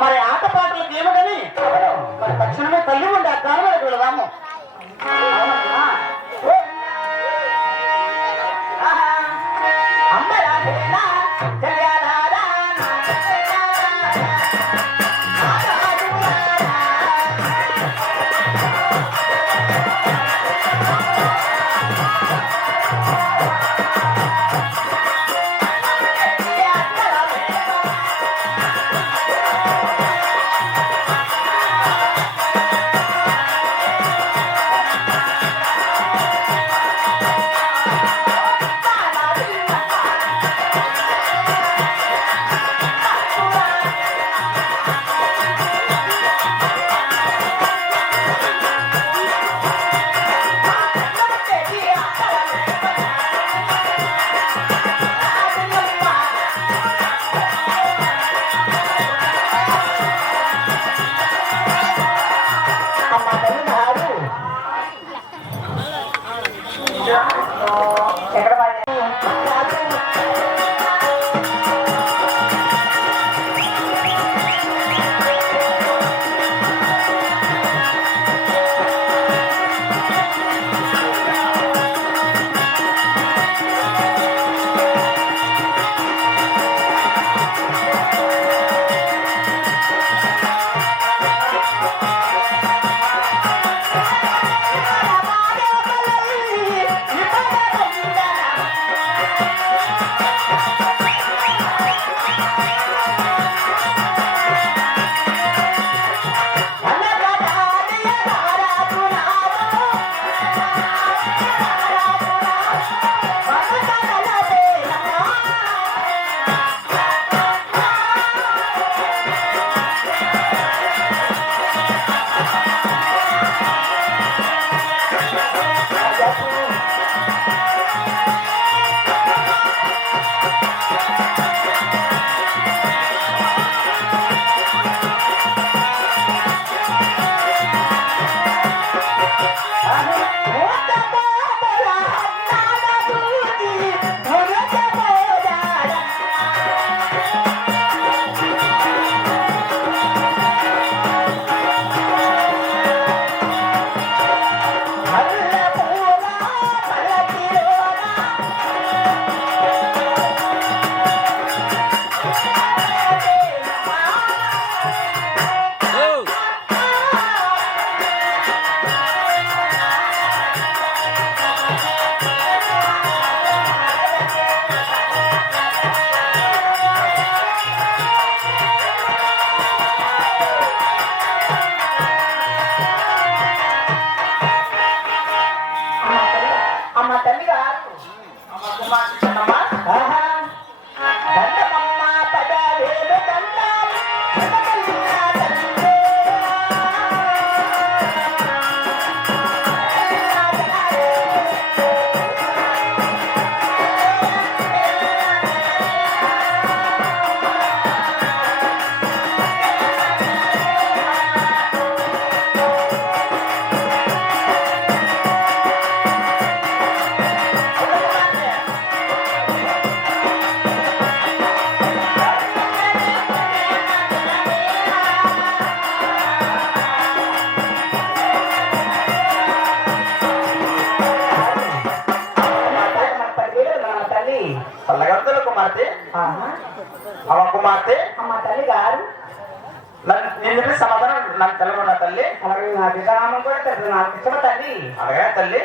మరి ఆటపాటలకు ఏమగని మరి తక్షణమే తల్లి ఉండే ఆ కాలంలోకి వెళదాము. అమ్మ అమ్మ కుమార్తె అమ్మ తల్లి గారు నిన్ను సమాధానం నాకు తెలవన్నా తల్లి. అలాగే నా పితానామం కూడా తెలుసు, నాకు ఇష్టమ తల్లి. అలాగే తల్లి.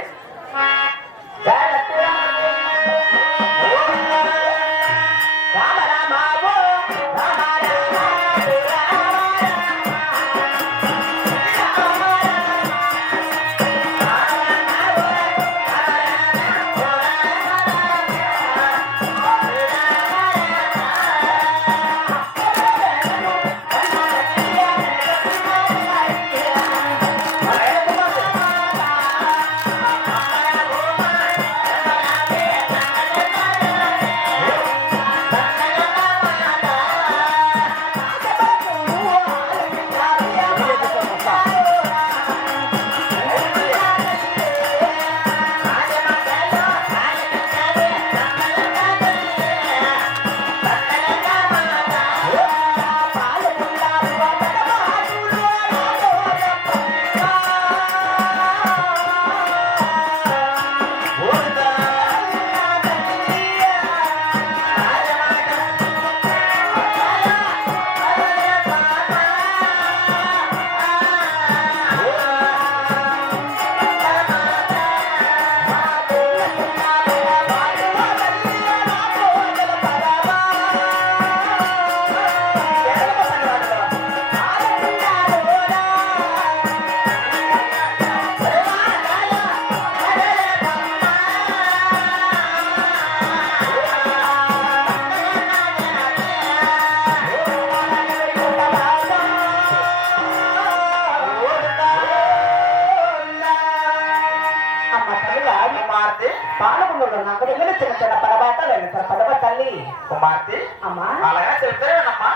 పాలకుండలో నాకు దగ్గర చిన్న చిన్న పడబాటలు పడవ తల్లి. కుమార్తె అమ్మా అలాగే చెప్తారేనమ్మా.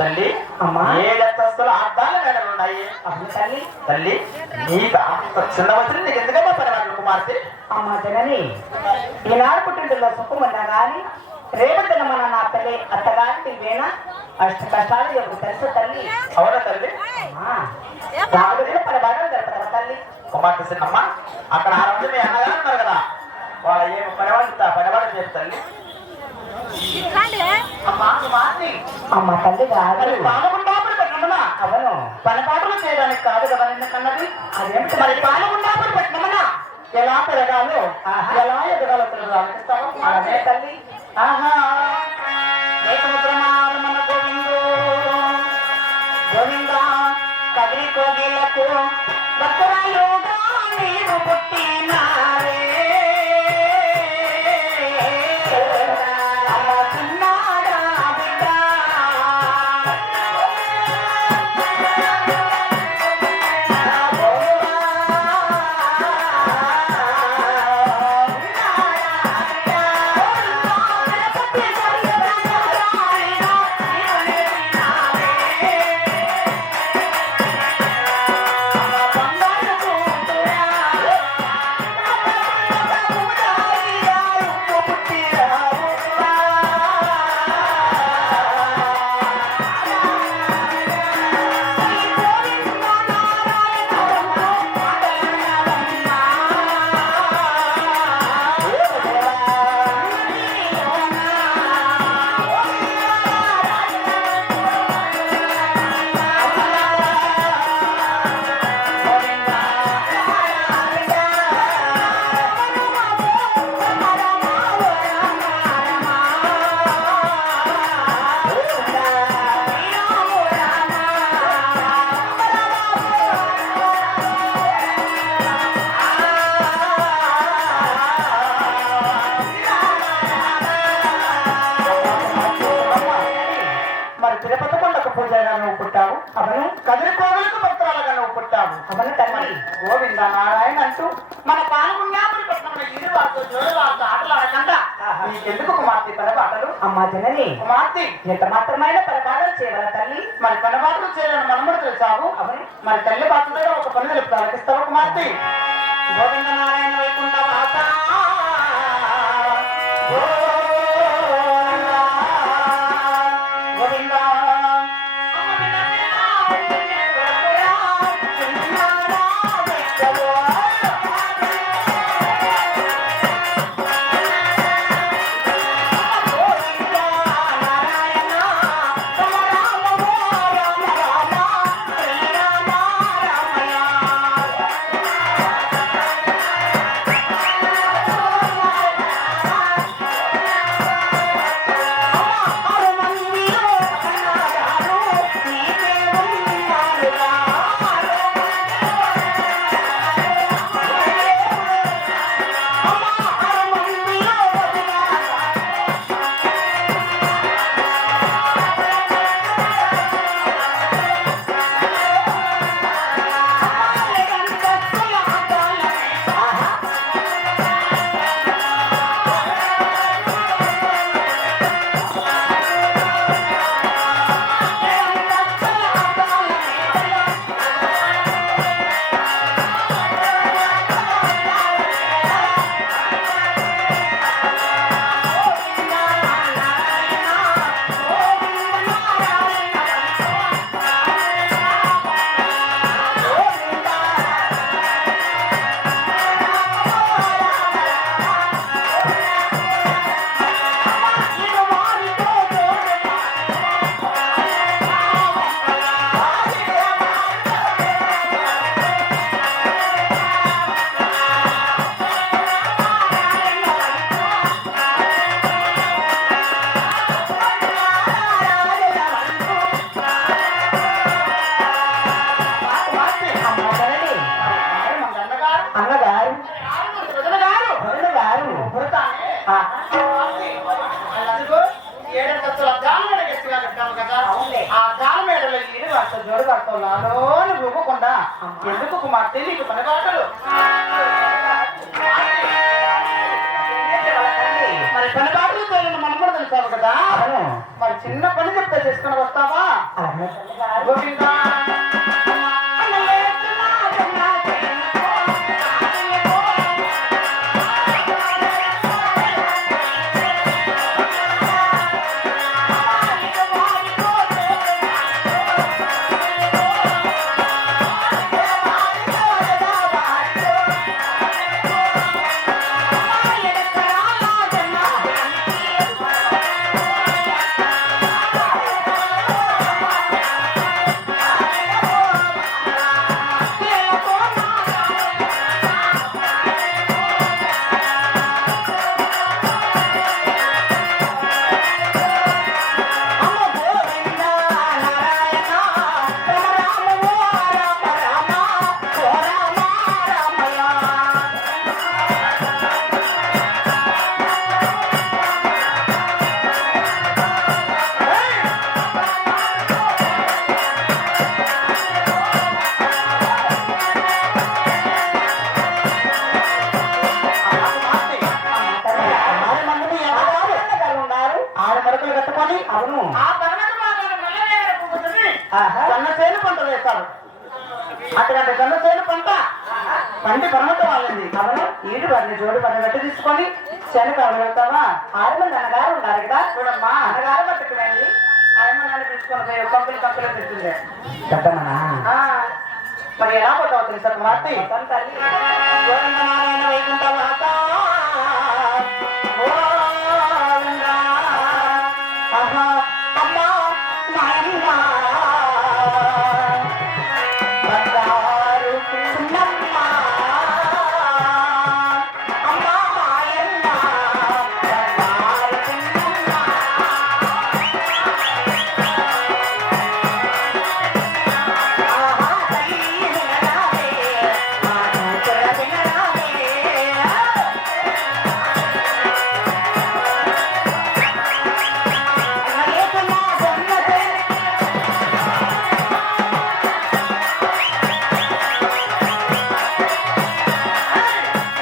తల్లి అమ్మా 7 అంతస్తుల అద్దాల మేడలు ఉన్నాయి. అమ్మ తల్లి తల్లి నీకు అంత చిన్న వదిలి నీకు ఎందుకమ్మా పని కుమార్తె? అమ్మ జనని ఈనాడు పుట్టింటిలో సుఖమన్నా కానీ రేపటిన మన నా తల్లి అత్తగారికి వేణ అష్ట కష్టాలు ఎవరు తెలుసు తల్లి. అవునా తల్లి? రాబోయే పరబాటలు జరపరా తల్లి? కుమార్తె చిన్నమ్మ అక్కడ 6 మంది మీ అన్నగారు ఉన్నారు కదా, వాళ్ళ ఏమి పనివాళ్ళు చేస్తారు తల్లి? అమ్మా కుమార్తె అమ్మ తల్లి గారు మరి పాలగుండాపురి పట్నమునా అవును పనపాటలు చేయడానికి కాదు కదా నిన్నకన్నది అదేమిటి మరి పాలగుండాపురి పట్నమునా ఎలా పెరగాలో ఎలా ఎదగాలో తెలుగు అదే తల్లి ఆహా ఏ సముద్రమానమన గోవిందో గోవింద కవి కోగిలకు భక్తురాలుగా నీవు పుట్టినారే అమ్మ చిన్నాడా బిడ్డ మరి తిరుపతి కొండకు పూజగా నువ్వు పుట్టావు అవను కదిరి కోవిలకు భక్తురాలుగా నువ్వు పుట్టావు అవను తల్లి గోవింద నారాయణ అంటూ మన పాల్గొన్నాపురి పట్టణంలో ఇరు వారితో జోడు వారితో ఆటలాడకుండా నీకెందుకు కుమార్తె పరపాటలు అమ్మ జనని కుమార్తె ఎంత మాత్రమైన పరపాటలు చేయగల తల్లి మరి పరపాటలు చేయాలని మనముడు తెలుసావు అవని మరి తల్లి పాత్రగా ఒక పని తెలుపుతా అలకిస్తావు కుమార్తె గోవింద నారాయణ వైకుంఠ వాస గోవింద అన్నగారు వదిన గారు జోడు కడుతున్నాను ఊగకుండా ఎందుకు కుమార్తె నీకు పని బాటలు మరి పని బాటలు తెలియని మనం కూడా తెలుసావు కదా మరి చిన్న పని చెప్తే చేసుకుని వస్తావా గోవిందా చేసుకొని అవును. ఆ పరమత మాత్రం నల్లనేల పువ్వుతుంది ఆహా. జొన్నసేను పంట వేస్తారు. అటువంటి జొన్నసేను పంట పండి పరమత వాళ్ళింది. అవును. ఈడు వారిని జోడు వారిని వెంట తీసుకొని శనకాలు వెళ్తావా? 6 మంది అన్నగారు ఉన్నారు కదా, చూడమ్మా అన్నగారు పట్టుకు వెళ్ళి ఆయన నన్ను తీసుకొని పోయి కంపెనీ పెట్టింది. పెద్దమ్మనా మరి ఎలా పోతావు తెలుసా కుమార్తె? తల్లి గోవిందనారాయణ వైకుంఠ వాస గోవింద. ఆహా అమ్మా నాయన బంగారు చిన్నమ్మ అమ్మా మాయన్న బంగారు చిన్నమ్మ. ఆహా తల్లి వినరావే మా కూతుర వినరావే. అన్నయ్యకున్న జొన్నసేను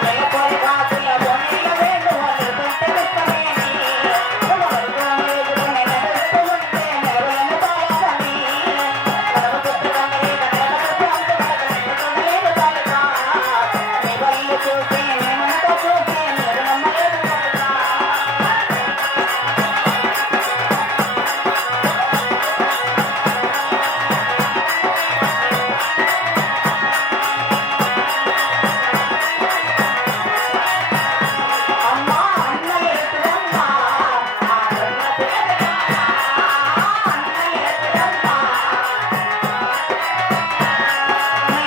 నెలకొరి కాకుల బొనిల వేలు వాళ్ళు పెట్టెలుస్తమేని. ఎవరితో ఎదురుని నడుస్తూ ఉంటే నెరవేను తాళని. నడుము చుట్టుకొంగలేక నెలకు అంటుకొనలేదు తాళిక. నీ వల్లు చూసి నేనంతా చూసి మీరు నమ్మలేదు తాళిక. అమ్మా అన్న ఎదురమ్మా ఆ జొన్న పేదగా అన్న ఎదురమ్మా నీ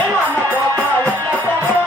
ఏమో అమ్మ గోప ఎట్లా పోవా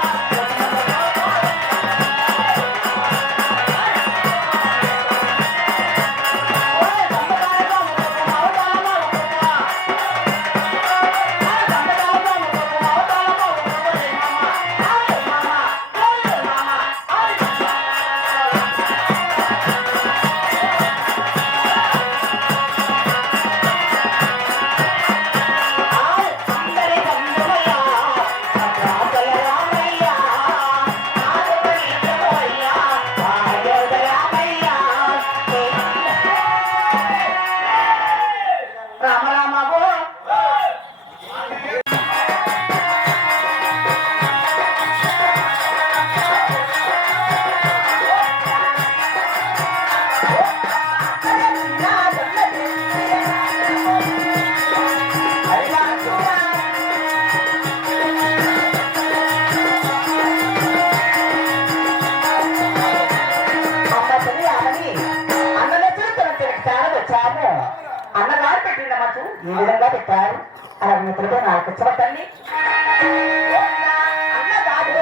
రామ రామ ఓ అన్నగారు పెట్టిండ మాకు ఈ విధంగా పెట్టారు. అలా మిత్రుడు నాకు వచ్చిన తల్లి అన్నగారు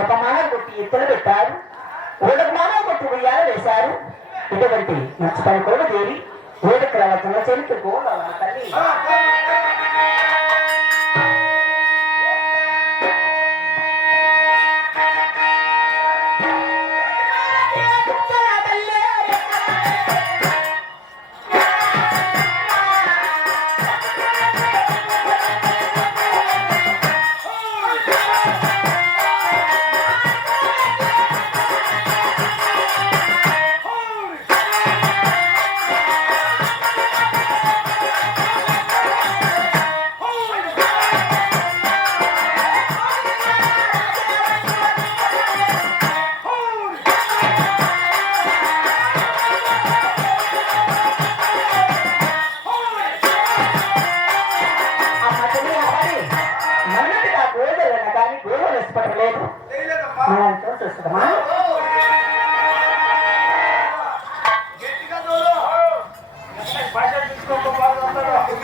ఒక మానవ కొట్టి ఎత్తులు పెట్టారు, ఓడకు మానవ కొట్టి ఉయ్యాల వేశారు. ఇటువంటి మంచి పని కూడా దేవి ఓడకు రావచ్చిన చెలికి గోడ తల్లి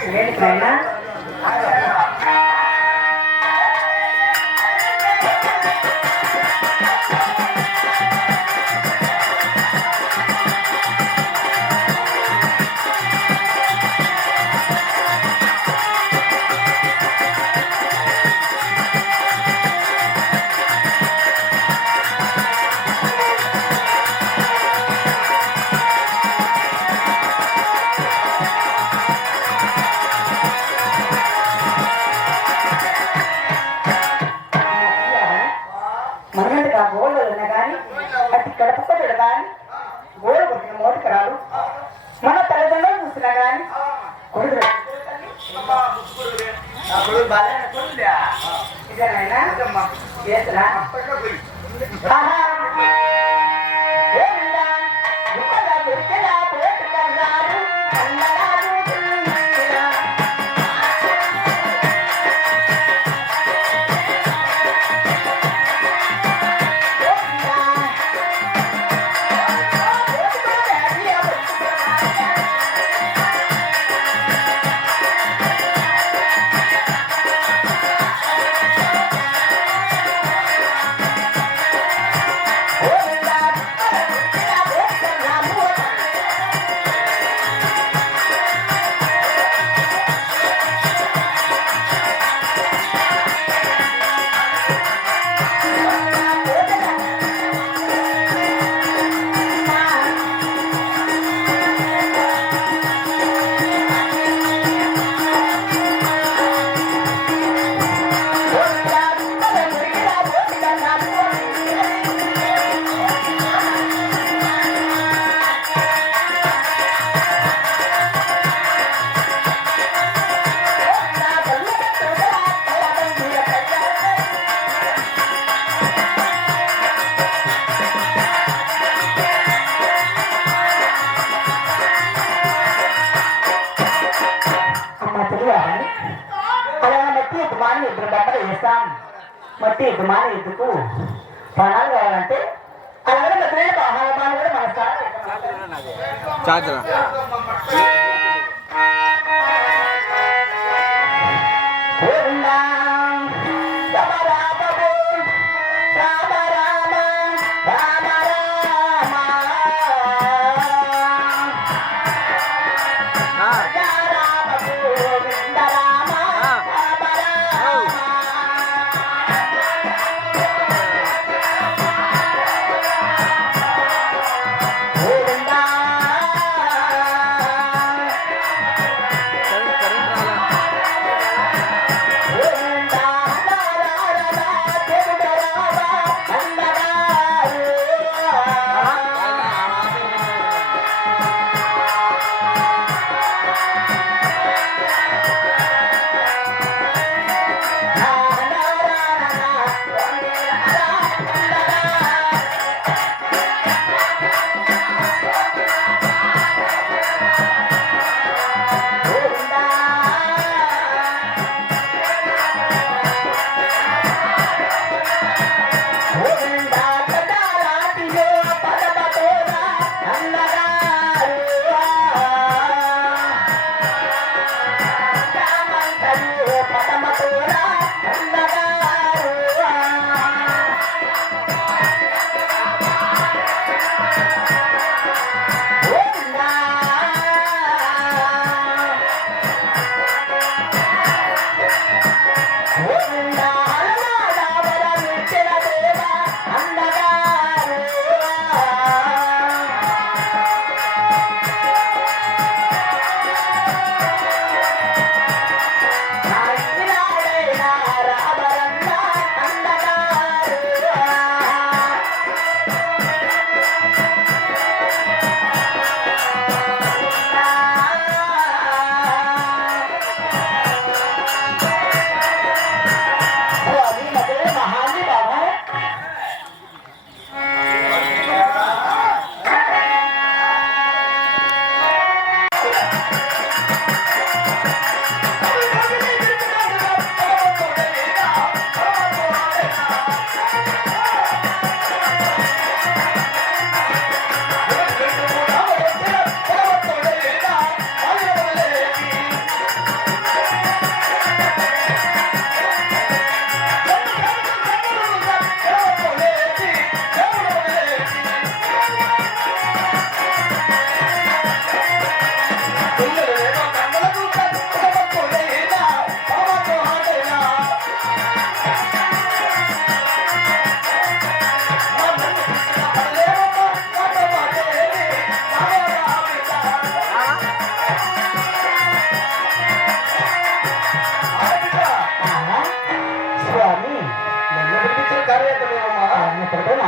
ఏంటి నాయనా మన్నట్టుగా గోళ్ళు ఉన్నా కానీ అతి కడపడు కానీ గోడు కొట్టిన మోటికి రాదు మన తల్లిదండ్రులు చూసినా కానీ కొడుకు ఇదేనాయనా చేస్తున్నా మట్టి యజమాని ఎందుకు ప్రాణాలు కావాలంటే అలాగే మెత్తనైన ఆహారమాలు కూడా మన చార్జరా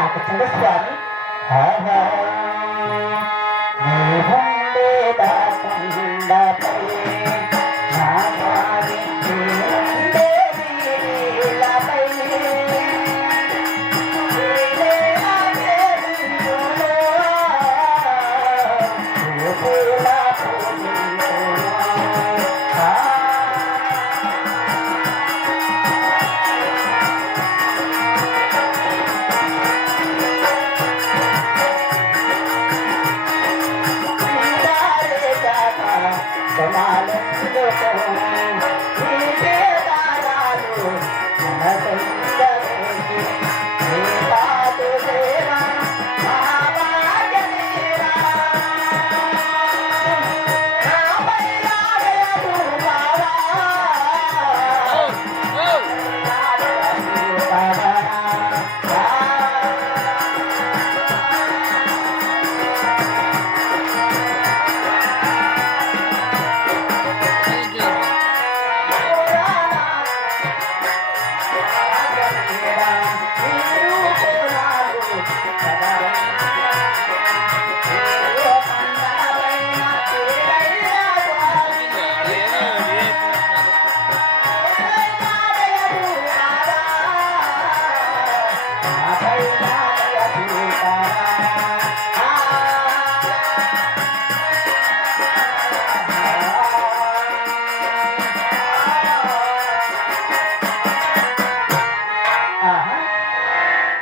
నాకు చిన్న స్వామి నీవుండేదాకండపై నా వారి నీవుండేది నీలపై. నీవే నా దేవుడు, రూపులా పూజింతును.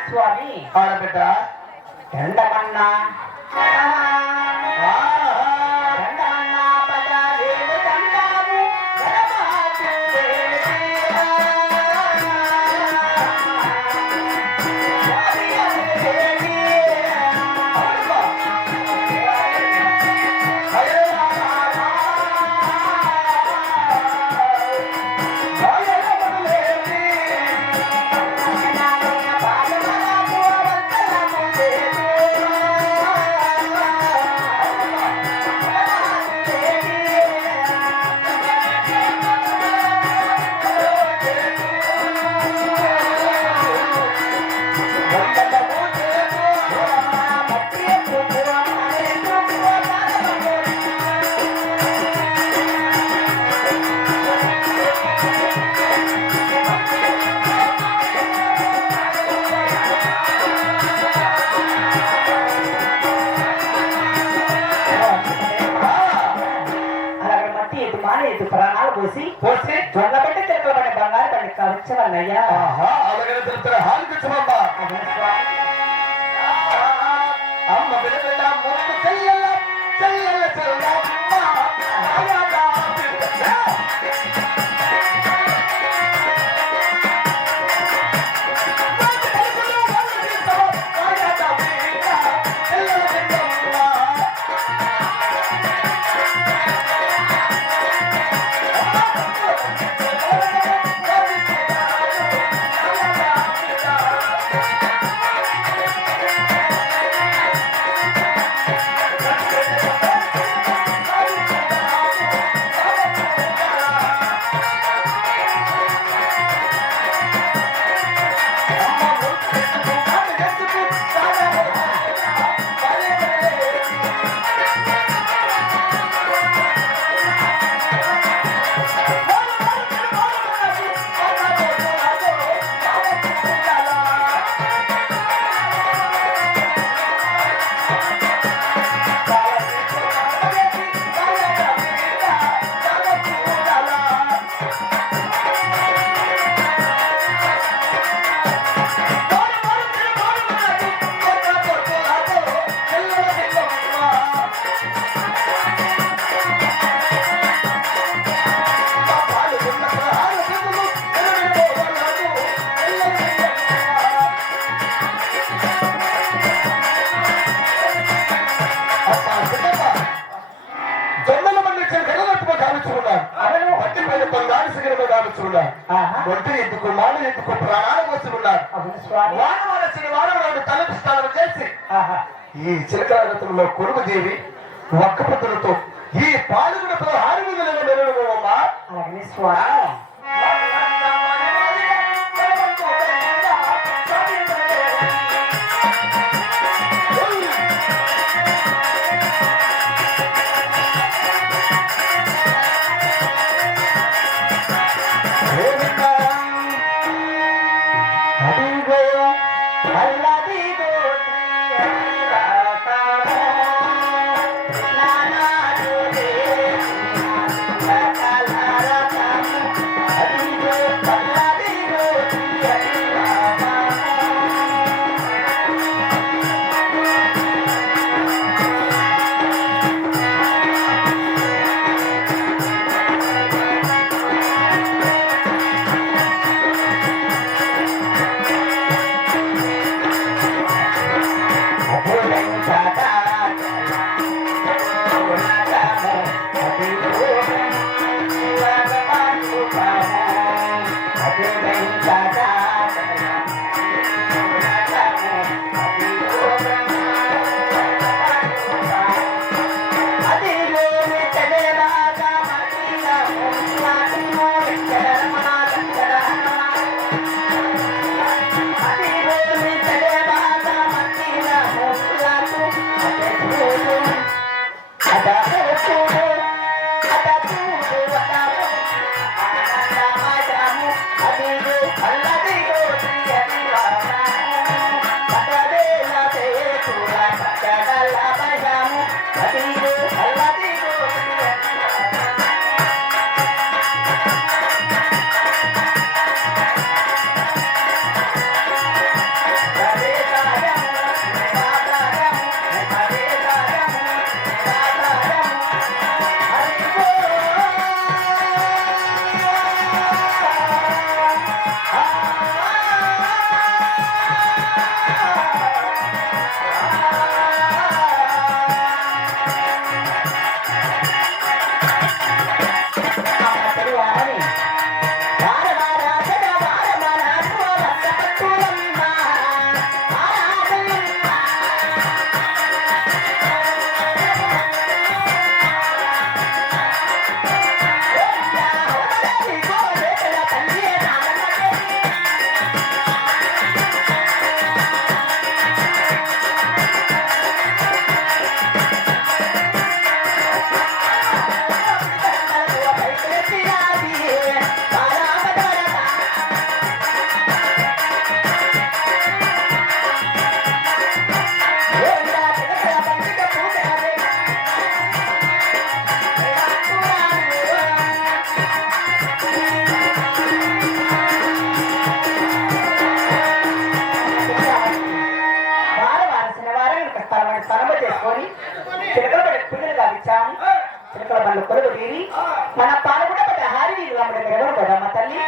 స్వామి ఆడబిడ్డ ఎండమన్నా ఎండమన్నా పదాలేడు దండాలు ఎడమాకు వేడిరా. ప్రాణాలు పోసి పోసి జొన్న పెట్టి తిరగబడి బంగారు పండి కావచ్చవన్నయ్యా. అలాగే తెలుపుతారు హాల్కి వచ్చమమ్మా అమ్మ బిడ్డ ముందు చెల్లెల చెల్లెల చెల్లమ్మ ఒంటి ఎందుకు మాలు ఎందుకు ప్రాణాలు వచ్చి ఉన్నారు. వానవారసిన వానవాడు తలపిస్తాలను చేసి ఈ చిలకరగతంలో కొడుకు దేవి ఒక్క పొద్దులతో ఈ పాలుగుడ 16 నెలల నెలలుమా అలాగే స్వామి చిలకల బండ్లు కొలువు తీరి మన పాలకుండా పెద్ద హారి అమ్మడి ఎవరు కదా మా తల్లి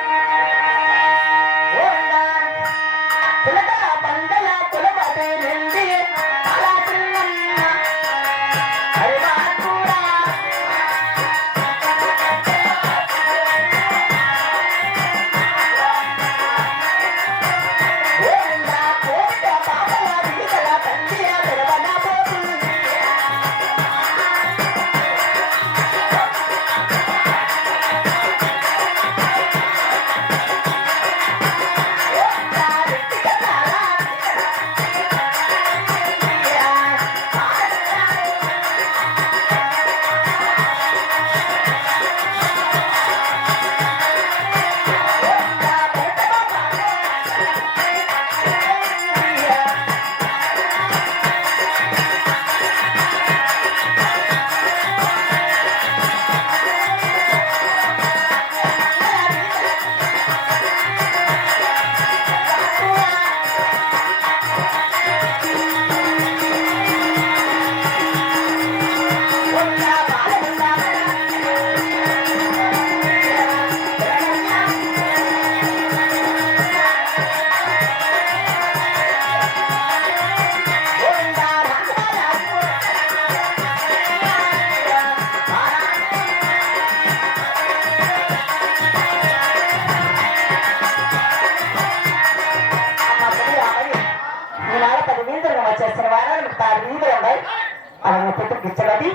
చిలకల బండల కొలవటి నిండి అలా చిన్నమ్మ హరివా కూడా కోట పాపల విడిగల తల్లి తెరవన పోతుంది వచ్చేసిన వారాలు నీళ్ళు ఉన్నాయి అలా పుట్టుకు ఇచ్చగది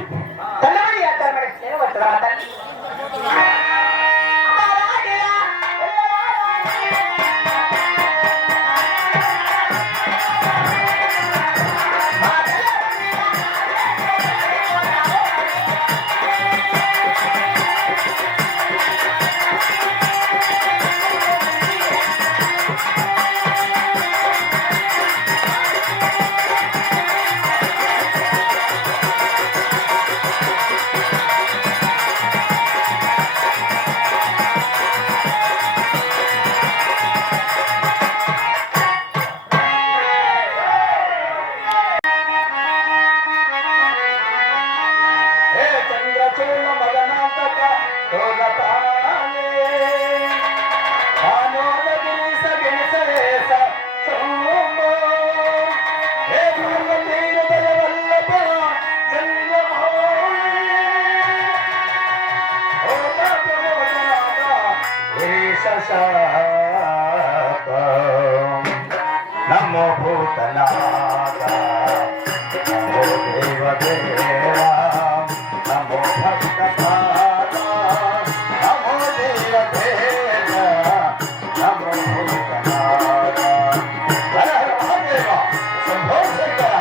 తల్లబడి చేస్తారు మనకి నేను వచ్చా తల్లి నమో భూతనాథ నమో దేవదేవా నమో భక్తపాద నమో దేవదేవ నమో భూతనాథ హర హర మహాదేవ శంభో శంకర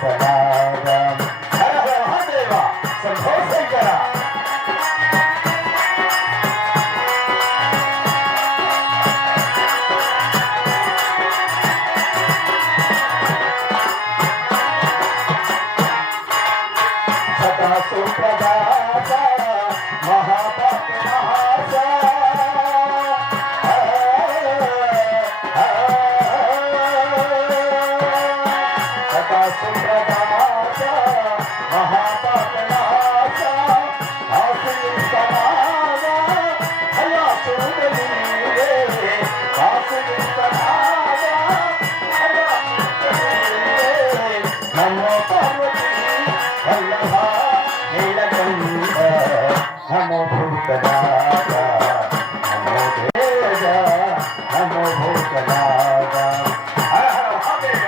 భూతనాదం హర హర మహాదేవ శంభో శంకర సదా సుప్రదాత మహాపాపనాశ సదా సుప్రదాత మహాపాపనాశ ఆశయ సమాద హయా చూడలీరే ఆశయ సమాద హయా చూడలీరే నమో పార్వతీ వల్లభ నీలకంఠ నమో భూతనాథ నమో దేవ నమో భూతనాథ హర హర మహాదేవ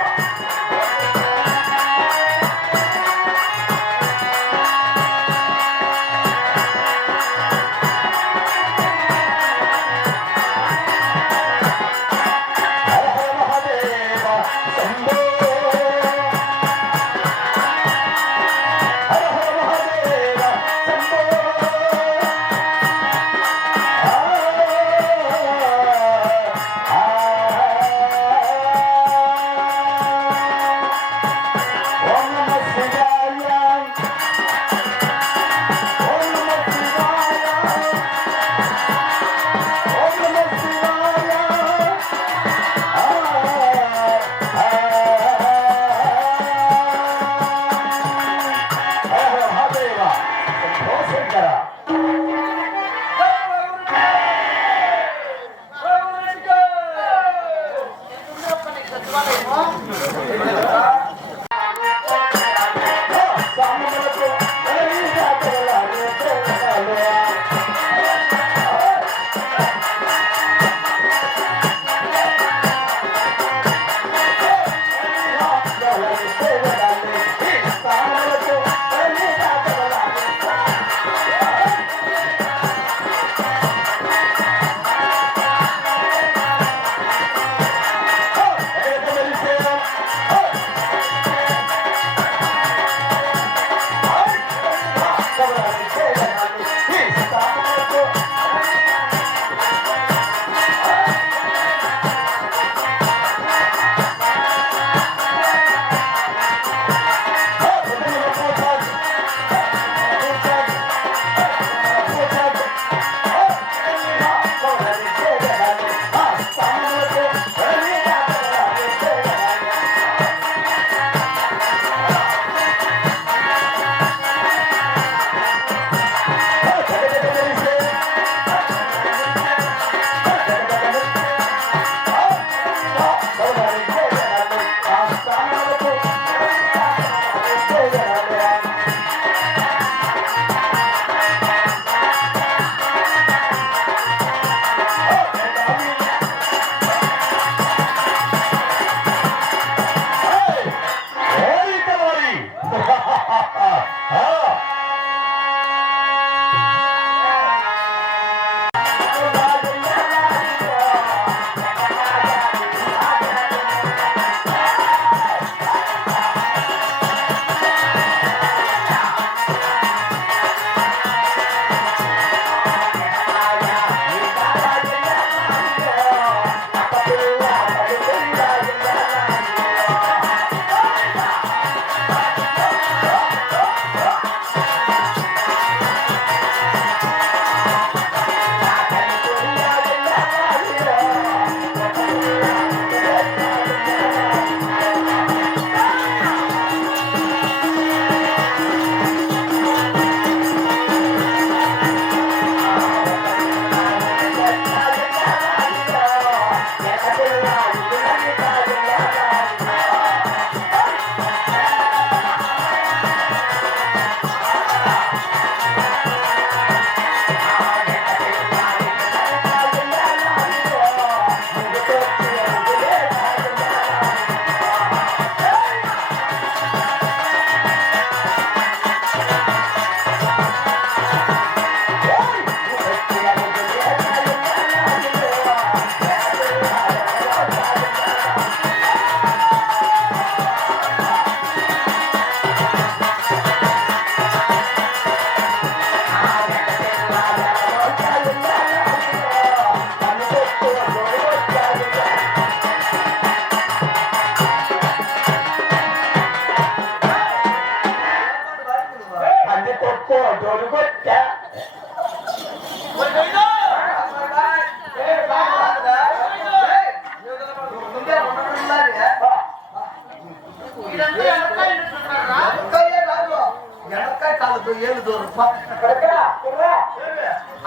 ఏళ్ళు దూరం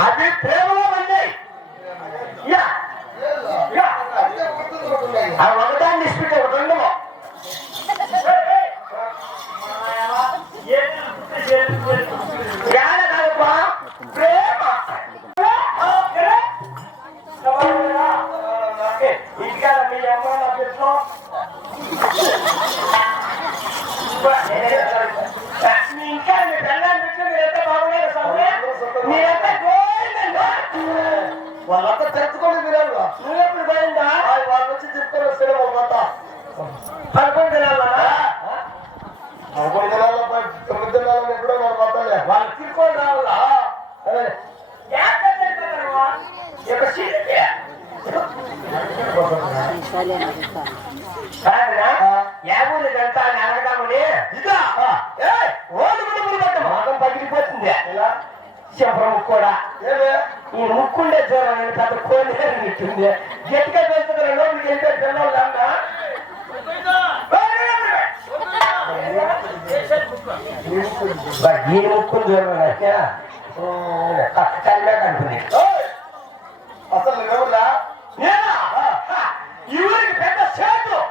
అది ప్రేమలో ఉన్నాయి ఒకదాన్ని ఇస్తుంటే ఒక రెండులో ప్రేమ ఇంకా మీ అమ్మ ఇంకా మీ పిల్లలు పెట్టి మీరంతా బాగున్నారు స్వామి మీరంతా వాళ్ళంతా తెచ్చుకోండి మీరు నువ్వెప్పుడు పోయిందా వాళ్ళు వచ్చి చెప్తారు వస్తే వాళ్ళంతా 11 దినాలన్నా 9 దినాల్లో 9 దినాల్లో ఎప్పుడో వాళ్ళు మాత్రలే వాళ్ళు తిరుకొని రావాలా ఊరు వెళ్తా అని అడగదామని ఇదా మగం పగిలిపోతుంది చెప్పర ముక్కు కూడా ఈ ముక్కుండే జ్వరం పెద్ద కోనేరు నిట్టుంది గట్టిగా పెంచుతున్న లోపలికి వెళ్తే పిల్లలు అన్నా ఈ ముక్కులు జ్వరం కనుకుని అసలు ఎవరులా నేనా ఈ ఊరికి పెద్ద చేతులు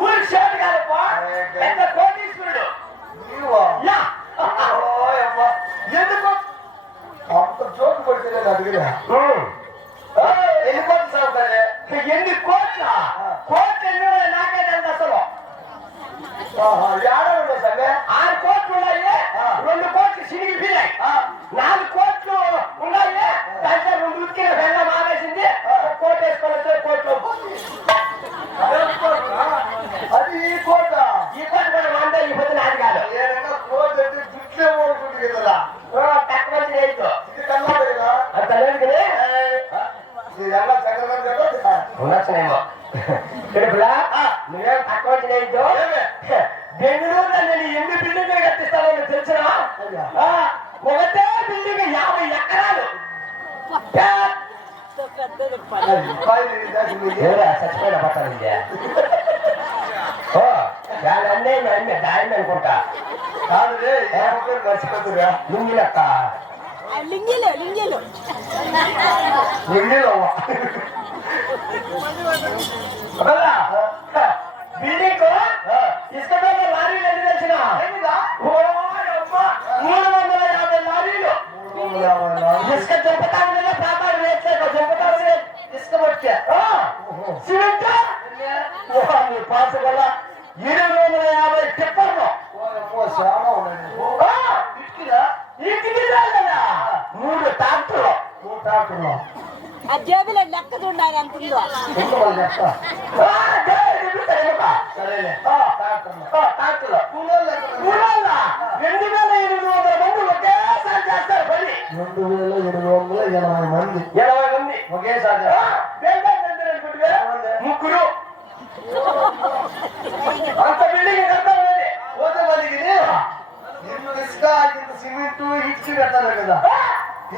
ఊరి చేతి కాదప్పా పెద్ద కోటీశ్వరుడు ఎందుకు అంత జోకు పడితే అడిగినా ఎన్ని కోట్లు సాగుతారే ఎన్ని కోట్ల కోట్లు ఎన్ని నాకే తెలుసు అసలు ఏడాడు సరే 6 కోట్లు ఉన్నాయి 2 కోట్లు చినిగిపోయినాయి 4 కోట్లు ఉన్నాయి దాంట్లో 2 ఉతికిన బెల్లం మానేసింది కోట్ వేసుకోవచ్చు కోట్లు అది ఈ కోట కూడా వంద ఈ పొద్దున అది కాదు ఏదైనా కోట అంటే జుట్లే ఓడుతుంది కదా తక్కువ లేదు ఇది కన్నా కదా అంత లేదు కదా ఎలా చక్కగా కదా ఉండొచ్చునేమో ఇప్పుడా నువ్వేం తక్కువ లేదు బెంగళూరులో నేను ఎన్ని బిల్డింగ్లు కట్టిస్తానని తెలిసిన ఒకటే బిల్డింగ్ 50 ఎకరాలు చచ్చిపోయిన పట్టాలి అన్నీ దాన్ని అనుకుంటా కాదు మర్చిపోతుగా లుంగిలక్క లింగిలు బిల్డింగ్ ఇసుక లారీలు ఎన్ని తెలిసిన 350 లారీలు ఇసుక దింపతాడు ప్రాపాడు వేస్తాడు దింపతాడు ఇసుక వచ్చా సిమెంట్ మీ పాస్ గల 750 టిప్పర్లు చాలా ఇంటికి రాలేదా 3 ట్రాక్టర్లు ఆ జేబులో లెక్క చూడాలి ఎంత ఉందో సరేలే 2800 మంది ఒకేసారి చేస్తారు పని 2780 మంది 80 మంది ఒకేసారి ముగ్గురు అంత బిల్డింగ్ కడతా ఉన్నది పోతే వాళ్ళకి ఇంత ఇసుక ఇంత సిమెంట్ ఇటుక కడతారు కదా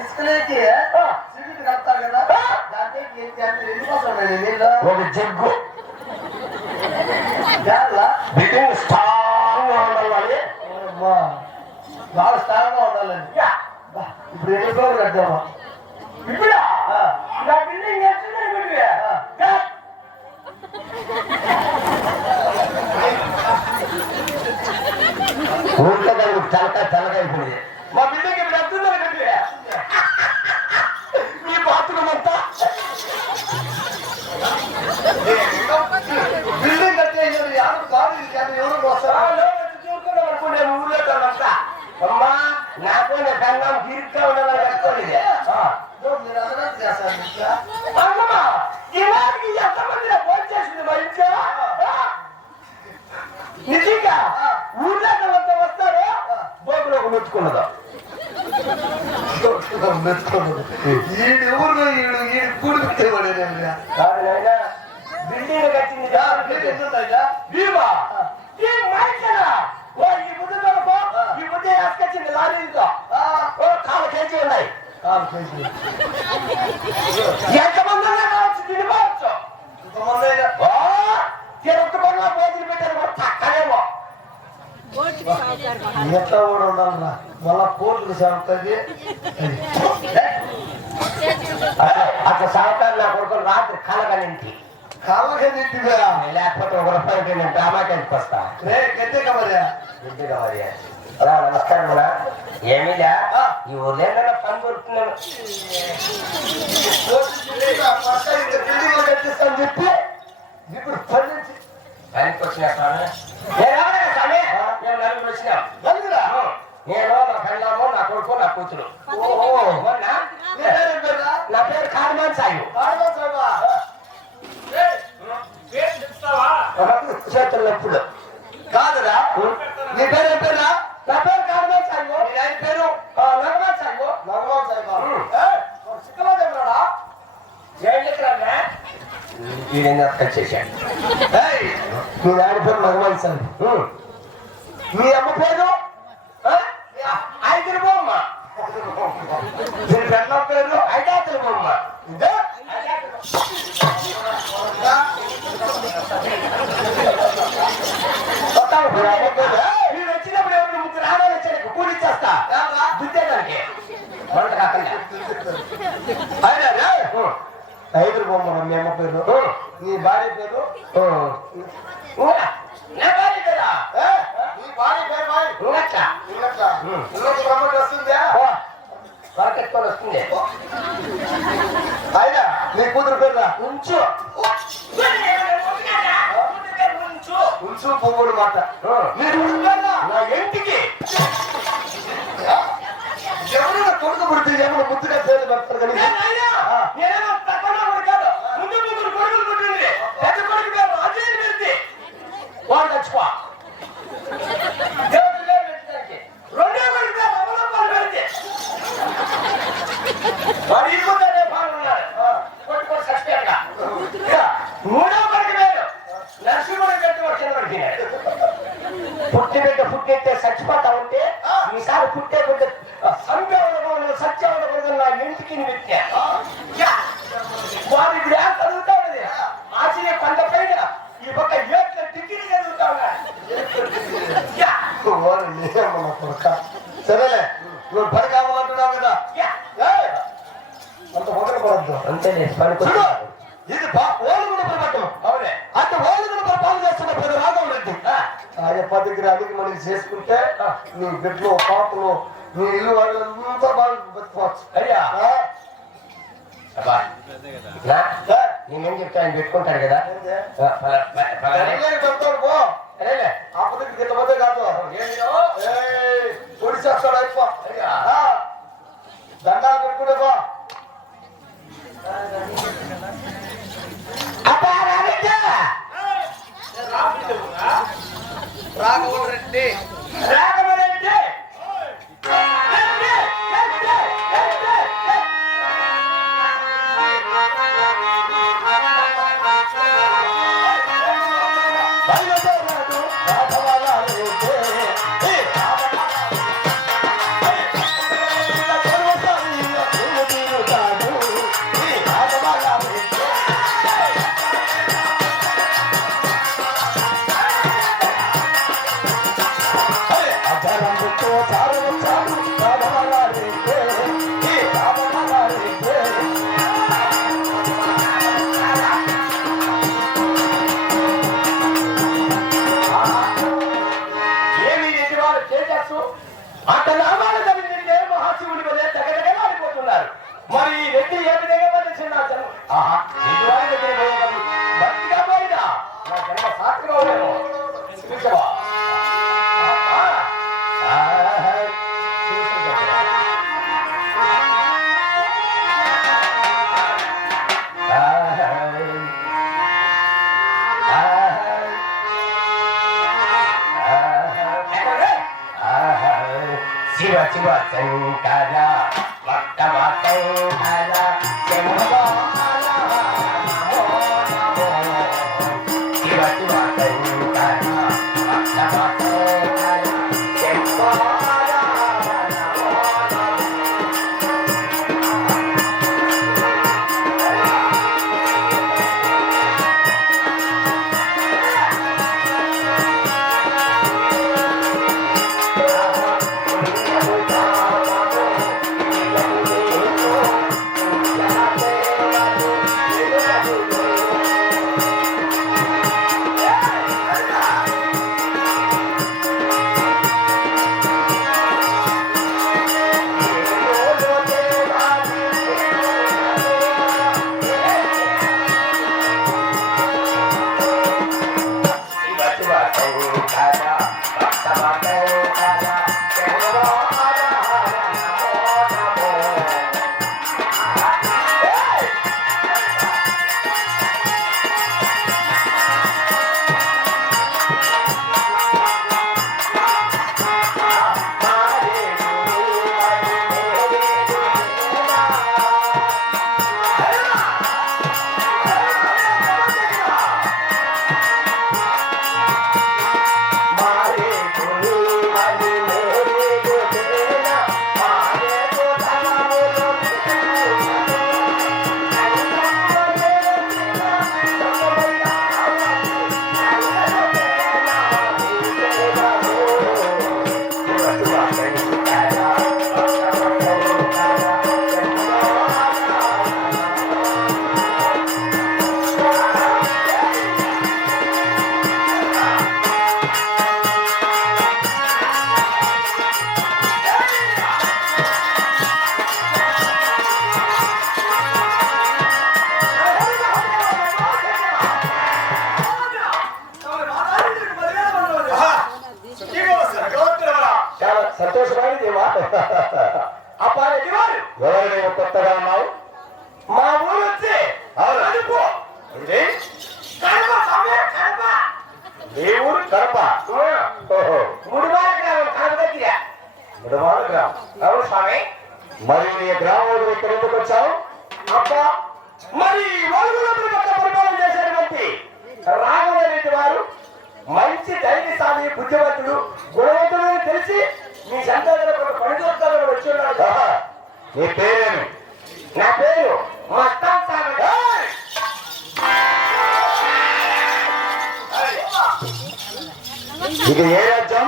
ఇసుకలేకి సిమెంట్ కడతారు కదా దాంట్లో ఎందుకోసం నీళ్ళు ఒక జగ్గు జాగ్రత్త బిల్డింగ్ స్ట్రాంగ్ గా ఉండాలి బాగా స్ట్రాంగ్ గా ఉండాలని ఇప్పుడు ఎన్ని ఫ్లోర్లు కట్టామా ఇప్పుడు నా బిల్డింగ్ ఊరికే దానికి తలకాయ అయిపోయింది మా బిల్డింగ్ ఇప్పుడు వస్తుందని కట్టి మీ బాత్రూమ్ అంతా బిల్డింగ్ కట్టే ఎవరు వస్తారు అనుకుంటే ఊళ్ళో అంతా అమ్మా నాకు నా కన్నం తీరుగ్గా ఉండాలని కట్టుకోలేదు అమ్మా ఇలాంటి ఎంతమంది ఫోన్ చేసింది మా ఇంట్లో నిజంగా ఊళ్ళో వస్తారు బోకులో మెచ్చుకున్నదా ఈడు ఊర్లో ఈడు కూడి బిల్డింగ్ కట్టింది భీమా ఈ బుద్ధి ఈ బుద్ధి వేసుకొచ్చింది లారీతో ఎంతమంది రావచ్చు తినిపోవచ్చు తిరుగుతున్నా భోజనం పెట్టారు కూడా చక్కనేమో ఎట్లా కూడా ఉండాలన్నా మళ్ళా కోర్టుకు సాగుతుంది అట్లా సాగుతారు నా కొడుకులు రాత్రి కలగనింటి కాళ్ళకే తింటివా లేకపోతే ఒక రూపాయలకి నేను డ్రామాకి ఎందుకు వస్తా రే గట్టే కమర్యా ఇంటిగా మరి అలా నమస్కారం కూడా ఏమిలా ఈ ఊర్లో ఏదైనా పని దొరుకుతున్నాను కట్టిస్తాను చెప్పి ఇప్పుడు పని నుంచి పనికి వచ్చిన స్వామి స్వామి మేము నలుగురు వచ్చినాం నలుగురా నేను నా పెళ్ళాము నా కొడుకు నా కూతురు మొన్న నా పేరు కారుమాన్ సాయి చేతుల్లో ఎప్పుడు కాదురా నీ పేరు ఏం పేరురా నా పేరు కారుమాన్ సాయి నీ ఆయన పేరు నగమాన్ సాయి భగవాన్ సాయిబా చిక్కలో చెప్పాడా చేశాను మీ ఆయన పేరు భగవాన్ సాయి మీ అమ్మ పేరు ఐదురు బొమ్మ మీ పెళ్ళ పేరు ఐదాతుల బొమ్మ మీరు వచ్చినప్పుడు ఎవరు ముగ్గురు ఆడవాళ్ళు వచ్చారు కూలి చేస్తా దుద్దేదానికి వంట కాకుండా ఐదు బొమ్మ మీ అమ్మ పేరు నీ భార్య పేరు నా భార్య పేరా నీ భార్య పేరు వస్తుందా వరకెత్తుకొని వస్తుంది అయినా నీ కూతురు పేరురా ఉంచు ఉంచు పువ్వుడు మాట నా ఇంటికి ఎవరైనా కొడుకు పుడితే ఎవరు ముద్దుగా పేరు పెడతారు కానీ నేనేమో తక్కువ కాదు ముందు ముగ్గురు కొడుకులు పుట్టింది పెద్ద కొడుకు పేరు అజయ్ పెడితే వాడు చచ్చిపో దేవుడి పేరు పెట్టడానికి రెండో కొడుకు పేరు అమలపాలు పెడితే వాడు ఇరుకుంటే పాల్గొన్నారు కొట్టుకొని చచ్చిపోయాక మూడో కొడుకు పేరు నరసింహుడు పెట్టి వాడు చిన్నవాడికి పుట్టినట్టే చచ్చిపోతా ఉంటే ఈసారి పుట్టే బిడ్డ సత్యవడకూడదు నా ఇంటికి పెట్టా వాడు ఇప్పుడు ఏం చదువుతా ఉన్నది ఆశయ పంట పైన ఈ పక్క ఏట్ల డిగ్రీ చదువుతా కొడుక సరేలే నువ్వు పని కావాలంటున్నావు కదా అంత మొదలు పడద్దు అంతే ఇది ఓలుగుండ పట్టం అవునే అంటే ఓలుగుండ పాలు చేస్తున్న పెద్ద రాగం రెడ్డి ఆయన పద్ధతికి అడిగి మనకి చేసుకుంటే నీ బిడ్డలు పాపలు నీ ఇల్లు వాళ్ళంతా బాగా బతుకోవచ్చు అయ్యా నేనేం చెప్తా ఆయన పెట్టుకుంటాడు కదా చెప్తాడు పో ఆ పద్ధతికి తిన్నపోతే కాదు పొడి చేస్తాడు అయిపో దండాలు పెట్టుకుంటే పో రాఘవరెడ్డి రాఘవరెడ్డి అంత నామాలు జరిగిందే మహాశివుడి వల్లే దగ్గరగా మరి ఈ వ్యక్తి ఏ విధంగా వచ్చిందా భక్తిగా పోయినా నా జన్మ సాక్షిగా ఉన్నాను చూసావా శివ శివ శంకర భక్తవ శంకర శంభో శివ శివ శంకర భక్తవ శంకర శంభో కడప ఓహో ముడివాడ గ్రామం కడప దగ్గర. ముడవాడ గ్రామం. అవును స్వామి. మరి నీ గ్రామంలో ఇక్కడ ఎందుకు వచ్చావు? అబ్బా, మరి వరుగులప్పుడు పరిపాలన చేసేటువంటి రాఘవరెడ్డి వారు మంచి ధైర్యశాలి, బుద్ధివంతుడు, గుణవంతుడు అని తెలిసి మీ సంతానంలో కొంత పనిచేస్తారని వచ్చి ఉన్నాడు. ఆహా. నీ పేరేమి? నా పేరు మస్తాన్ సాగర్. ఇది ఏ రాజ్యం?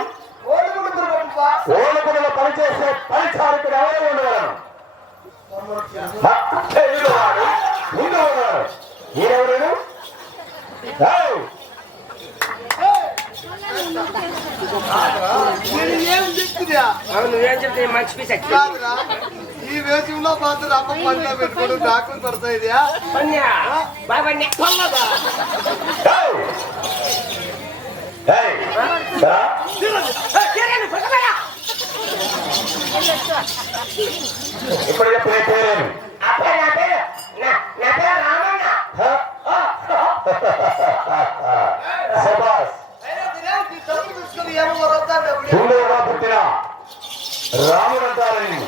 ఓలకుడులో పనిచేసే పరిచారకుడు ఎవరు ఉండగలను? తెలుగువాడు, హిందువువాడు. ఈరెవరు? నువ్వేం చెప్తే మంచి పీస్ ఈ వేషంలో మాత్రం అమ్మ పండుగ పెట్టుకోవడం నాకు పడతాయి. ఇప్పుడు చెప్పు నీ పేరేమి? రామన్న. శబాస్. హిందువుగా పుట్టిన రాముడు అంటారని.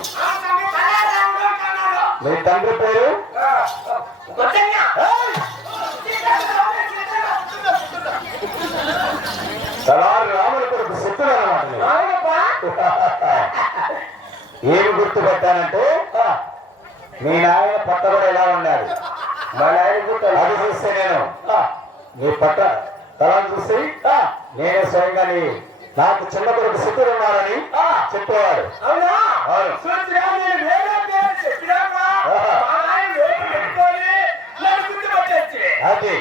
మీ తండ్రి పేరు? తలారి రాముడి కొరకు శత్రుడు అన్నమాట. ఏమి గుర్తుపెట్టానంటే మీ నాయన పట్టబడి ఎలా ఉన్నాడు? మా నాయన గుర్తు అది చూస్తే నేను నీ పట్ట తలను చూసి నేనే స్వయంగా నాకు చిన్న కొరకు శత్రుడు ఉన్నాడని చెప్పేవాడు. అవునా? అవును. అది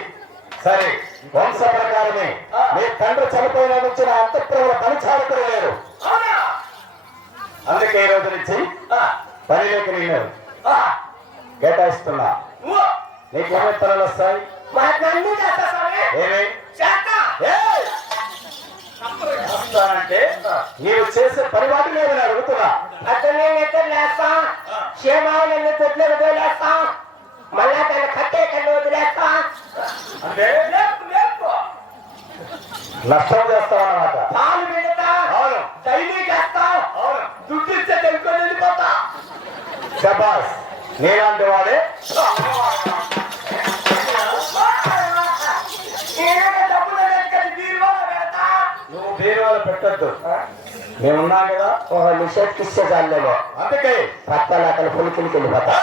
సరే, వంశ ప్రకారమే మీ తండ్రి చనిపోయిన నుంచి నా అంతఃపురంలో పనిచారకుడు లేరు. అందుకే ఈ రోజు నుంచి పనిలోకి నేను కేటాయిస్తున్నా. నీకేమే తలలు వస్తాయి? ఏమి చేస్తానంటే నీవు చేసే పని వాటి మీద నేను అడుగుతున్నా. అతనే లేస్తా, క్షేమాలను తొట్లకు వదిలేస్తా, మళ్ళా తన కట్టే కళ్ళు వదిలేస్తా. అంటే నష్టం చేస్తావన్నమాట. పాలు పెడతా, అవును. డైలీ చేస్తా, అవును. దుడ్డు ఇస్తే తెలుసుకొని వెళ్ళిపోతా. శబాస్, నీలాంటి వాడే నువ్వు బీరువాలు పెట్టద్దు. మేమున్నాం కదా. నీ చేతికిస్తే చాలేదు. అందుకే పట్టాలి అక్కడ పులికిలికి వెళ్ళిపోతా.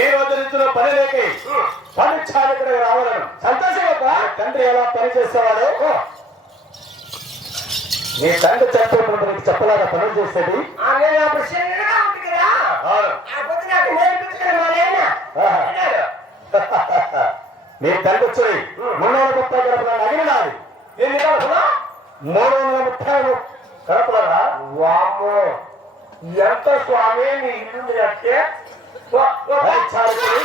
ఏ రోజు నుంచి నువ్వు పని లేక పని చాలకుడికి రావాలను. సంతోషంగా తండ్రి ఎలా పని చేసేవాడు? నీ తండ్రి చనిపోయినప్పుడు నీకు చెప్పలేదా పనులు చేసేది? నేను అప్పుడు చిన్నగా ఉంటుంది కదా, అవును. ఆ పొద్దు నాకు నేర్పించుకుని మా నాయన అన్నాడు. నీ తండ్రి వచ్చి 330 గడపల నగిలినాది. ఎన్ని కాదు 330 గడపలరా? వామ్మో, ఎంత స్వామి నీ ఇల్లు అంటే చాలకుడి.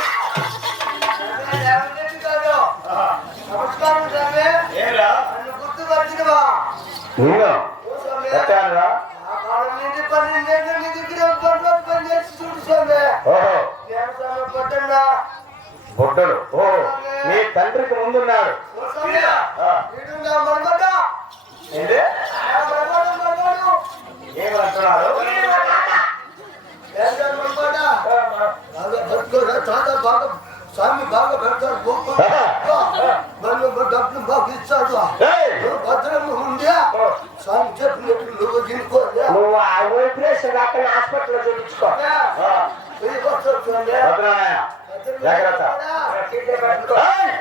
నమస్కారం స్వామి. ఏరా నన్ను గుర్తుపట్టినవా? నిన్ను పెట్టానురా. ఆ కాలం నుండి 12 ఏళ్ళ నీ దగ్గర పని చేసి చూడు స్వామి. ఓహో, నేను స్వామి పట్టండా. బొడ్డలు. ఓహో, నీ తండ్రికి ముందున్నాడు. వీడుండా మరమట. ఏంటి మరమడు. ఏమంటున్నాడు? చాలా బాగా స్వామి బాగా పెడతాడు. నన్ను డబ్బులు బాగా ఇచ్చాడు. భద్రం ఉందా? స్వామి చెప్పినట్టు నువ్వు తినుకోలే. నువ్వు ఆ వైబ్రేషన్ అక్కడ హాస్పిటల్లో చూపించుకో. భద్రానాయ, జాగ్రత్త. ఏయ్!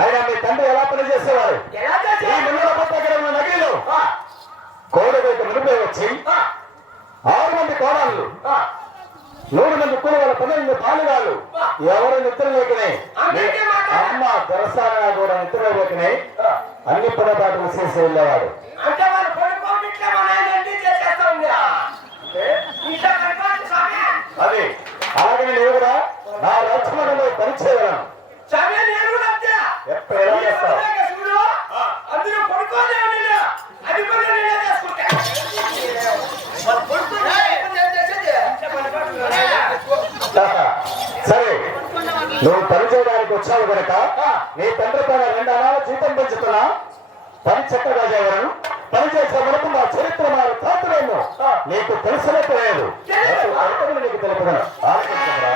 ఆయన మీ తండ్రి ఎలా పని చేసేవారు? ఎలా చేసి ఈ 330 నగిలో కోడబైకి మునిపే వచ్చి 6 మంది కోడళ్ళు, 100 మంది కూరగాయలు, 12 పాలుగాళ్ళు ఎవరు నిద్ర లేకనే అమ్మ దొరసారా కూడా నిద్ర లేకనే అన్ని పొరపాట్లు చేసి వెళ్ళేవాడు. అంటే వాళ్ళు పడుకోవట్లే మా నాయన అన్ని చేసేస్తా ఉందా? ఇంట్లో పడుకోవచ్చు స్వామి. అది అలాగనే నేను కూడా నా రక్షణలో పనిచేయగలను. స్వామి నేను కూడా అంతే. ఎప్పుడు ఎలా చేస్తావు? చూడు, అందులో పడుకోనే ఉండేది. అది కూడా నేనే చేసుకుంటా. వాళ్ళు పడుకుంటే నువ్వు పని చేయడానికి వచ్చావు కనుక నీ తండ్రి పైన 2 అనాల జీతం పెంచుతున్నా పని చక్కగా చేయగలను. పని చేసే వరకు నా చరిత్ర నా తాతలేమో నీకు తెలిసలేకపోలేదు. నీకు తెలుపగలను. ఆలోచించరా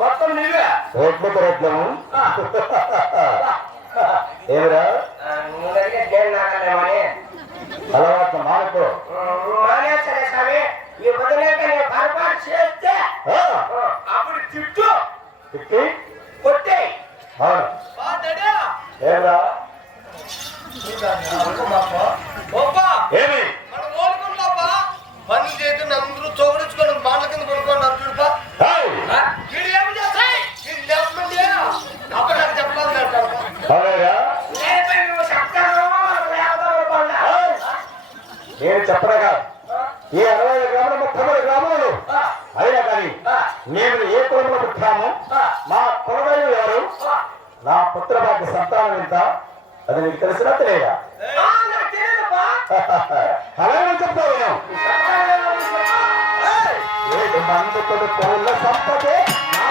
మొత్తం నీవే రెడ్లము ఏమిరా అలవాటు మానుకో మానేసరే స్వామి. ఈ వదిలేక నేను పొరపాటు చేస్తే అప్పుడు తిట్టు తిట్టి కొట్టే ఏమిరా ఏమి పని చేయకుండా అందరూ తోడుచుకొని బాండ్ల కింద కొనుక్కోండి చూడపా అప్పుడు నాకు చెప్పలేదు. నేను చెప్పనగా ఈ 60 గ్రాములు 30 గ్రాములు అయినా కానీ నేను ఏ కులంలో పుట్టాము, మా కులదైవం ఎవరు, నా పుత్రభాగ్య సంతానం ఎంత అది నీకు తెలిసినా తెలియదా? అలాగే చెప్తావు నేను మందు కొడుకున్న సంపదే నా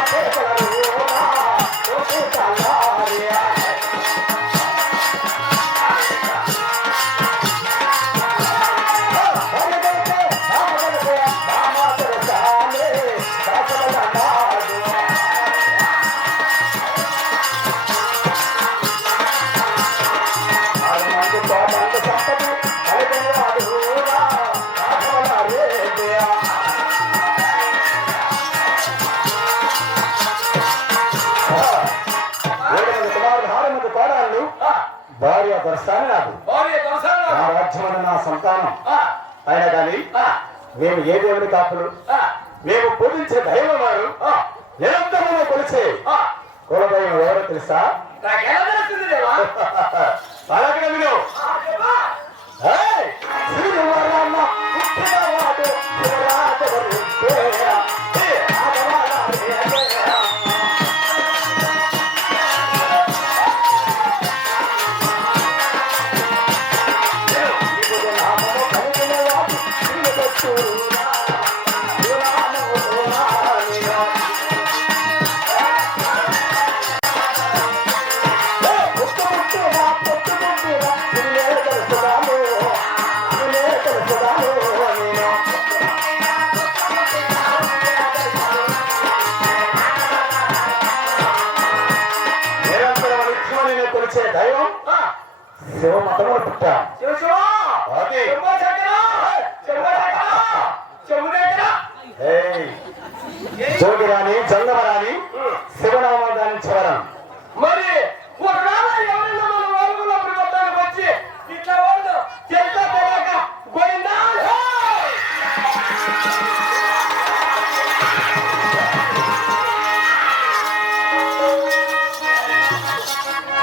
భార్య దర్శాన్ని నాకు నా రాజ్యమైన నా సంతానం అయినా కానీ మేము ఏ దేవుని కాపులు, మేము పూజించే దైవం వారు నిరంతరంగా కొలిచే కులదైవం ఎవరో తెలుసా? అలాగే మీరు దైవం శివ మతంలో పుట్టా జోగిరాని జంగమరాని శివనామం ధ్యానించవరం. మరి వచ్చి ఇట్లా వాళ్ళు చెల్తా తెలియక పోయిందా?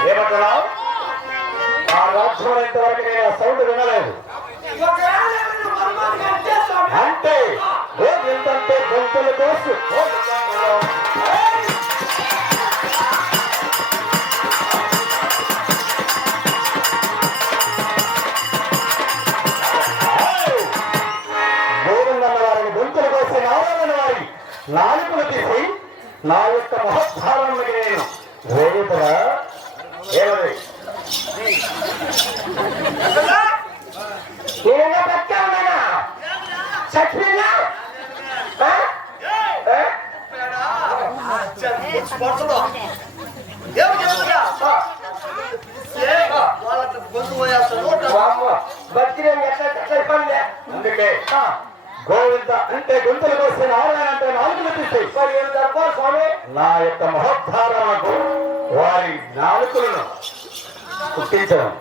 ఏమంటున్నావు? ఆ రాజ్యంలో ఇంతవరకు నేను ఆ సౌండ్ వినలేదు. అంటే ఏంటంటే గొంతుల కోసు గోవిందన్న వారిని గొంతుల కోసి నారాయణ వారి నాలుకలు తీసి నా యొక్క మహోత్సారాన్ని నేను వేదికగా ఏమది నేనేదో బ్రతికే ఉన్నానా చచ్చిపోయినా బతికి ఎట్లా ఇబ్బంది అందుకే గోవింద అంటే గొంతులు కోసి నారాయణ అంటే నాలుగులు తీసి స్వామి నా యొక్క మహోద్ధారణకు వారి నాలుకలను పుట్టించడం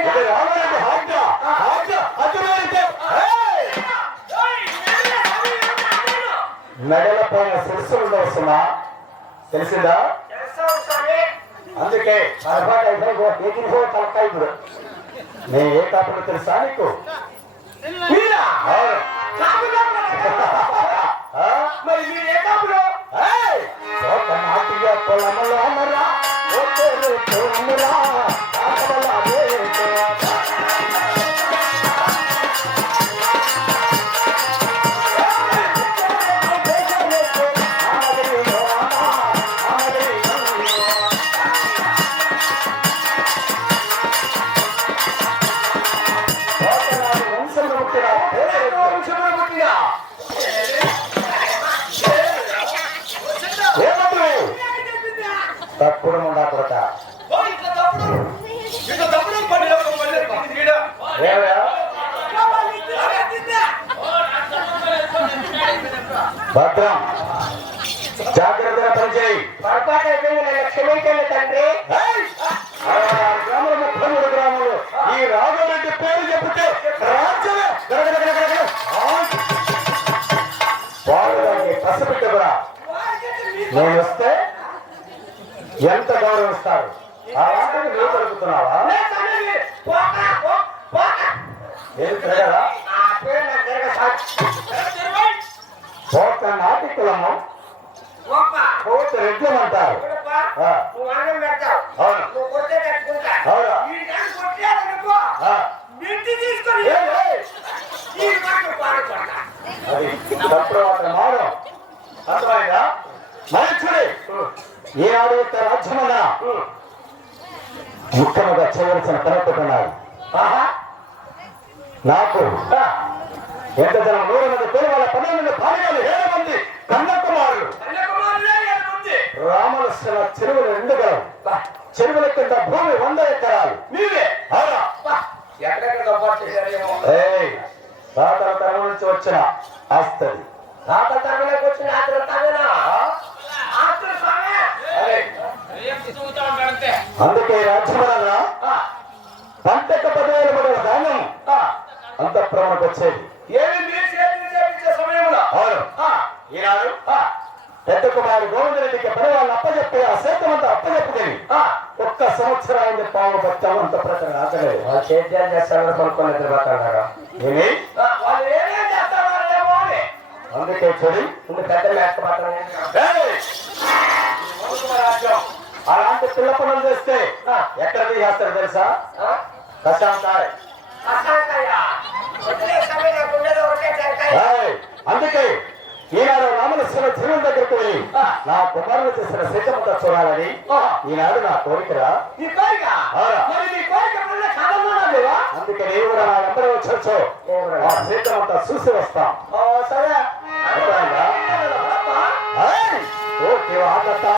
ఇది రామాయణ ఆజ్ఞ అతులైతే మెడల పైన శిరస్సులు ఉండవస్తున్నా తెలిసిందా అందుకే తలకాయ నేను ఏ కాపుడు తెలుసా నీకు అవును. మరి మీరు ఏ కాపులో ఒక నాటిగా పొలములో అమరా అమరా తప్పుడు ఉండకూడద భద్రం జాగ్రత్తగా పనిచేయి పొరపాటు అయిపోయింది నన్ను క్షమించండి తండ్రి గ్రామాలు 33 గ్రామాలు ఈ రాఘవరెడ్డి పేరు చెప్తే రాజ్యమే వాళ్ళకి పసిబిడ్డ కూడా నేను వస్తే ఎంత గౌరవిస్తారు అలాంటిది నువ్వు దొరుకుతున్నావా ఏది తిరగదా పోక నాటి కులము పోత రెడ్లం అంటారు నువ్వు ఆనందం పెడతావు అవును నువ్వు కొట్టే కట్టుకుంటా అవునా ఆ, బిడ్డ తీసుకొని ఏయ్, ఏయ్. ఈ మాటలు పాడుకుంటా అది తప్పుడు మాత్రం మారం అర్థమైందా మనుషుడే ఈనాడు యొక్క రాజ్యమన్నా ముఖ్యముగా చేయవలసిన కనెక్టున్నాడు నాకు ఎంత జనం 100 మంది పేరు 10 మంది భార్యలు 7 మంది కన్నకుమారులు రామలక్ష్మణ చెరువులు 2 గలవు చెరువుల కింద భూమి 100 ఎకరాలు నీవే అవునా ఎక్కడెక్కడ దొబ్బాటు చేశారేమో ఏయ్ తాతల తరం నుంచి వచ్చిన ఆస్తది తాత తరగలోకి వచ్చిన ఆత్ర తగనా ఆత్ర స్వామి అరే అందుకే రాజ్యమన్నా పంటకు 10,000 పడిన ధాన్యం అంతఃపురంలోకి వచ్చేది ఏమి మీరు చేయించే సమయంలో అవును ఈనాడు పెద్ద కుమారు గోవిందరెడ్డికి పని వాళ్ళు అప్పచెప్పి ఆ సేతమంతా అప్పచెప్పుకొని 1 సంవత్సరానికి పావు పట్టాము అంత ప్రకారం ఆకలేదు వాళ్ళు సేద్యాలు చేస్తారని కొనుక్కొని నిద్రపోతాడు ఏమి వాళ్ళు ఏమేం చేస్తారో అని అందుకే చెడి ముందు పెద్ద మేకపోతాను రాజ్యం అలాంటి పిల్ల పనులు చేస్తే ఎక్కడికి చేస్తారు తెలుసా ప్రశాంతాయ్ అందుకే ఈనాడు రామలక్ష్మణ జీవన్ దగ్గరికి వెళ్ళి నా కుమారులు చేసిన సిద్ధమంతా చూడాలని ఈనాడు నా కోరికరా నీ కోరిక మరి నీ కోరిక కాదన్నా అందుకే నీవు కూడా నా అందరూ వచ్చొచ్చు ఆ సిద్ధమంతా చూసి వస్తాం సరే ఓకే